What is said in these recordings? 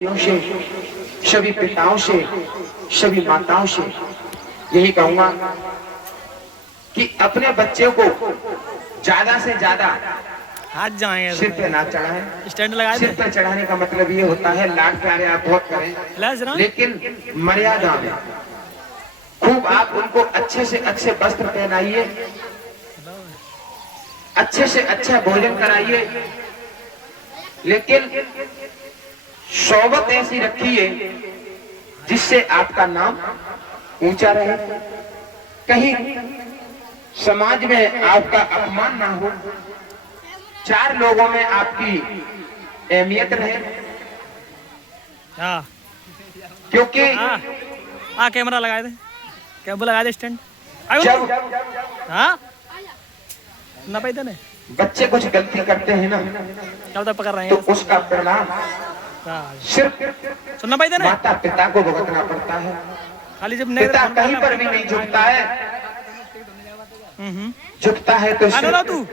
से, सभी पिताओं से, सभी माताओं से यही कहूंगा कि अपने बच्चे को ज्यादा से ज्यादा हाथ जाएंगे सिर पे ना चढ़ाएं। स्टैंड लगा सिर पे चढ़ाने का मतलब ये होता है लाड प्यारे आप बहुत करें, लेकिन मर्यादा में खूब आप उनको अच्छे से अच्छे वस्त्र पहनाइए, अच्छे से अच्छा भोजन कराइए, लेकिन सोबत ऐसी रखिए जिससे आपका नाम ऊंचा रहे, कहीं समाज में आपका अपमान ना हो, चार लोगों में आपकी अहमियत रहे। क्योंकि कैमरा लगाए थे, कैमरा लगा दे स्टैंड। जब ना पाई ने बच्चे कुछ गलती करते हैं ना तब पकड़ रहे तो हैं, उसका परिणाम सिर्फ सुनना पाई ने माता पिता को भुगतना पड़ता है। खाली जब पिता कहीं पर भी नहीं झुकता है, झुकता है तो सिर्फ तू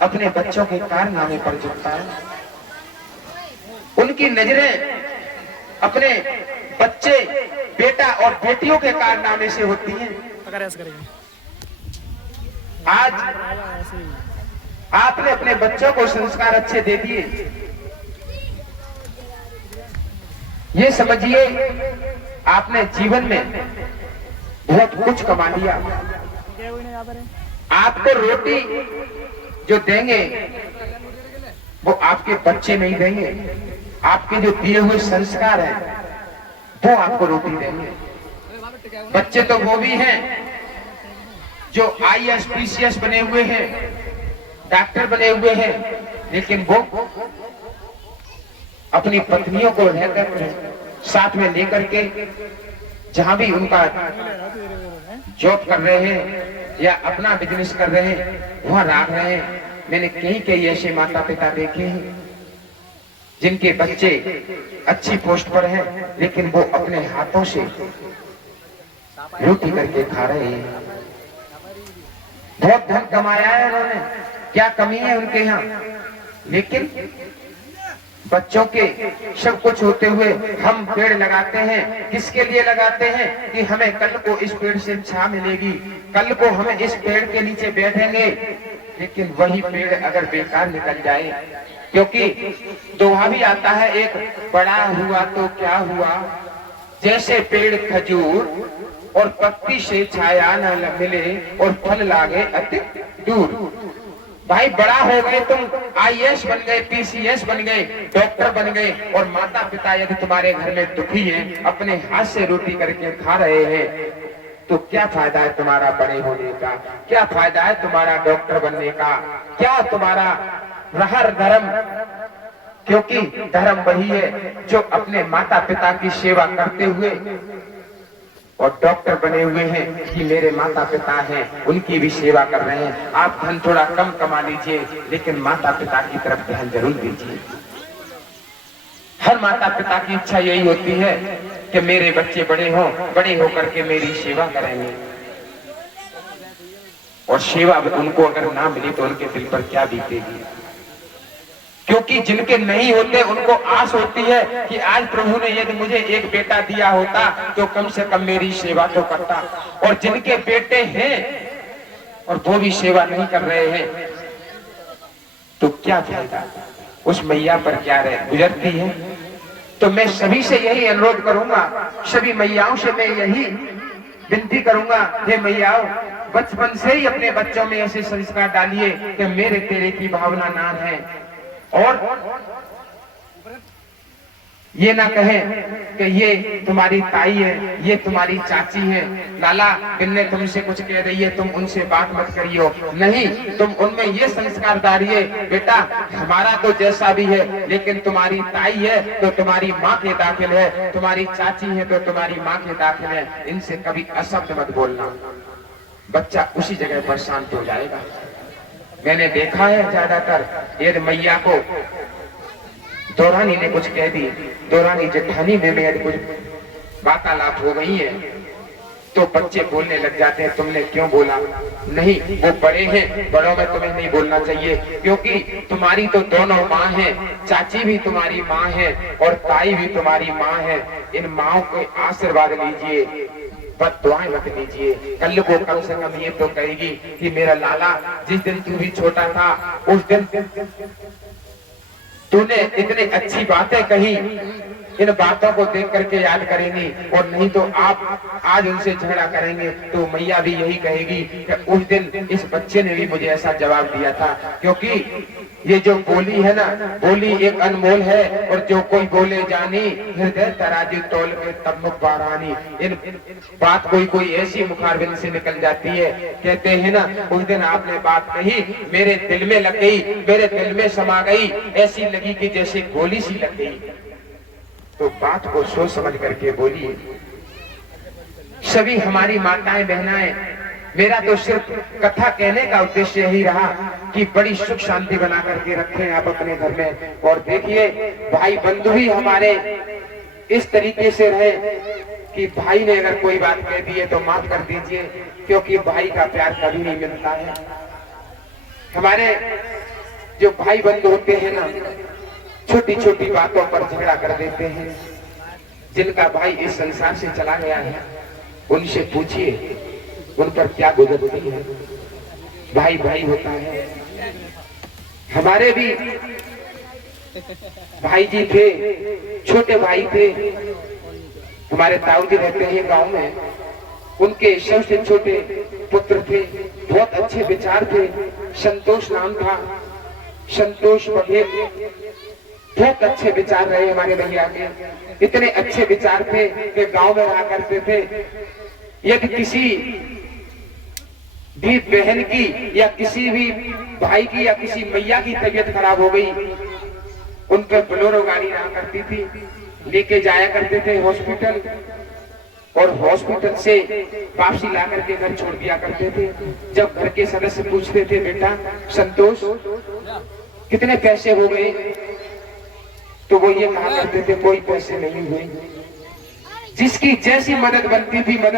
अपने बच्चों के कारनामे पर झुकता है। उनकी नजरें अपने बच्चे, बेटा और बेटियों के कारनामे से होती हैं। आज आपने अपने बच्चों को संस्कार अच्छे दे दिए, ये समझिए आपने जीवन में बहुत कुछ कमा लिया। आपको रोटी जो देंगे वो आपके बच्चे नहीं देंगे, आपके जो दिए हुए संस्कार हैं वो आपको रोटी देंगे। बच्चे तो वो भी हैं जो IAS PCS बने हुए हैं, डॉक्टर बने हुए हैं, लेकिन वो अपनी पत्नियों को रहकर साथ में लेकर के जहां भी उनका जॉब कर रहे हैं या अपना बिजनेस कर रहे हैं वहां रख रहे हैं। मैंने कई ऐसे माता पिता देखे हैं जिनके बच्चे अच्छी पोस्ट पर हैं, लेकिन वो अपने हाथों से रोटी करके खा रहे हैं। बहुत धन कमाया है उन्होंने, क्या कमी है उनके यहाँ, लेकिन बच्चों के सब कुछ होते हुए हम पेड़ लगाते हैं। किसके लिए लगाते हैं? कि हमें कल को इस पेड़ से छां मिलेगी, कल को हम इस पेड़ के नीचे बैठेंगे। लेकिन वही पेड़ अगर बेकार निकल जाए, क्योंकि दोहा भी आता है एक, बड़ा हुआ तो क्या हुआ, जैसे पेड़ खजूर और पत्ती से छाया न मिले और फल लागे अति दूर। भाई बड़ा हो गए तुम, IAS बन गए, PCS बन गए, डॉक्टर बन गए, और माता पिता यदि तुम्हारे घर में दुखी हैं, अपने हाथ से रोटी करके खा रहे हैं, तो क्या फायदा है तुम्हारा बड़े होने का, क्या फायदा है तुम्हारा डॉक्टर बनने का, क्या तुम्हारा रहर धर्म। क्योंकि धर्म वही है जो अपने माता पिता की सेवा करते हुए और डॉक्टर बने हुए हैं कि मेरे माता पिता हैं उनकी भी सेवा कर रहे हैं। आप धन थोड़ा कम कमा लीजिए, लेकिन माता पिता की तरफ ध्यान जरूर दीजिए। हर माता पिता की इच्छा यही होती है कि मेरे बच्चे बड़े हों, बड़े होकर के मेरी सेवा करेंगे, और सेवा उनको अगर ना मिली तो उनके दिल पर क्या बीतेगी। क्योंकि जिनके नहीं होते उनको आस होती है कि आज प्रभु ने यदि मुझे एक बेटा दिया होता तो कम से कम मेरी सेवा तो करता। और जिनके बेटे हैं और वो भी सेवा नहीं कर रहे हैं तो क्या फायदा, उस मैया पर क्या गुजरती है। तो मैं सभी से यही अनुरोध करूंगा, सभी मैयाओं से मैं यही विनती करूंगा, हे मैयाओं, बचपन से ही अपने बच्चों में ऐसे संस्कार डालिए कि मेरे तेरे की भावना ना है, और ये ना कहें कि ये तुम्हारी ताई है, ये तुम्हारी चाची है, लाला बिन्ने तुमसे कुछ कह रही है तुम उनसे बात मत करियो। नहीं, तुम उनमें ये संस्कार डालिए, बेटा हमारा तो जैसा भी है, लेकिन तुम्हारी ताई है तो तुम्हारी माँ के दाखिल है, तुम्हारी चाची है तो तुम्हारी माँ के दाखिल है, इनसे कभी अशब्द मत बोलना। बच्चा उसी जगह पर शांत हो जाएगा। मैंने देखा है ज्यादातर ये मैया को दौरानी ने कुछ कह दी, दौरानी जेठानी में कुछ वार्तालाप हो गई है, तो बच्चे बोलने लग जाते हैं, तुमने क्यों बोला? नहीं, वो बड़े हैं, बड़ों में तुम्हें नहीं बोलना चाहिए, क्योंकि तुम्हारी तो दोनों माँ हैं, चाची भी तुम्हारी माँ है और ताई भी तुम्हारी माँ है। इन माँओं के आशीर्वाद लीजिए, बद्दुआएं मत लीजिए। कल को कम से कम ये तो कहेगी कि मेरा लाला जिस दिन तू भी छोटा था उस दिन तूने इतनी अच्छी बातें कही। इन बातों को देख करके याद करेंगी, और नहीं तो आप आज उनसे झगड़ा करेंगे तो मैया भी यही कहेगी कि उस दिन इस बच्चे ने भी मुझे ऐसा जवाब दिया था। क्योंकि ये जो बोली है ना, बोली एक अनमोल है, और जो कोई बोले जानी हृदय तराजू तौल के तब मुख बारानी। इन बात कोई ऐसी मुखारबिंद से निकल जाती है, कहते हैं ना, उस दिन आपने बात कही मेरे दिल में लग गई, मेरे दिल में समा गई, ऐसी लगी कि जैसे गोली सी लग गई। तो बात को सोच समझ करके बोलिए। सभी हमारी माताएं बहनाएं, मेरा तो सिर्फ कथा कहने का उद्देश्य यही रहा कि बड़ी सुख शांति बना करके रखें आप अपने घर में। और देखिए भाई बंधु ही हमारे इस तरीके से रहे कि भाई ने अगर कोई बात कह दी है तो माफ कर दीजिए, क्योंकि भाई का प्यार कभी नहीं मिलता है। हमारे जो भाई बंधु होते हैं ना, छोटी छोटी बातों पर झगड़ा कर देते हैं। जिनका भाई इस संसार से चला गया है उनसे पूछिए उन पर क्या गुजरती है। भाई भाई होता है। हमारे भी भाई जी थे, छोटे भाई थे, हमारे ताऊ जी रहते हैं गांव में, उनके सबसे छोटे पुत्र थे, बहुत अच्छे विचार थे, संतोष नाम था, संतोष बघेल। बहुत अच्छे विचार रहे हमारे भैया के, इतने अच्छे विचार थे कि गांव में रहा करते थे। यदि किसी भी बहन की या किसी भी भाई की या किसी मैया की तबीयत खराब हो गई, उन पर बोलेरो गाड़ी रहा करती थी, लेके जाया करते थे हॉस्पिटल, और हॉस्पिटल से वापसी ला करके घर छोड़ दिया करते थे। जब घर के सदस्य पूछते थे बेटा संतोष कितने पैसे हो गए, तो वो ये कहा करते थे कोई पैसे नहीं हुए। जिसकी जैसी मदद बनती थी मदद